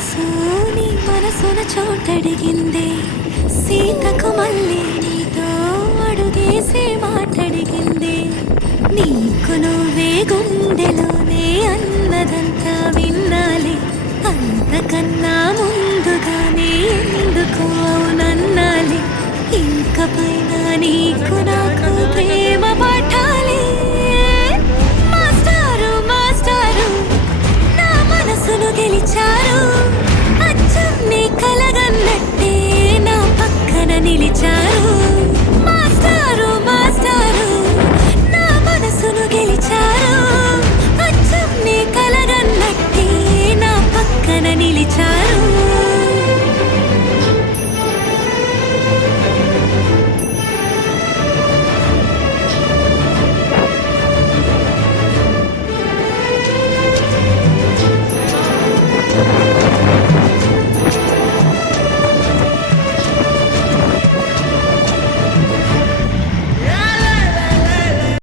మనసు నీ మనసున చోటడిగిందే సీతకు మళ్ళీ నీతో అడుగేసే మాటడిగిందే నీకు నువ్వే గుండెలోనే అన్నదంతా విన్నాలే అంతకన్నా ముందుగానే ఎందుకు అవునన్నాలే ఇంక పైన నీకు నాకు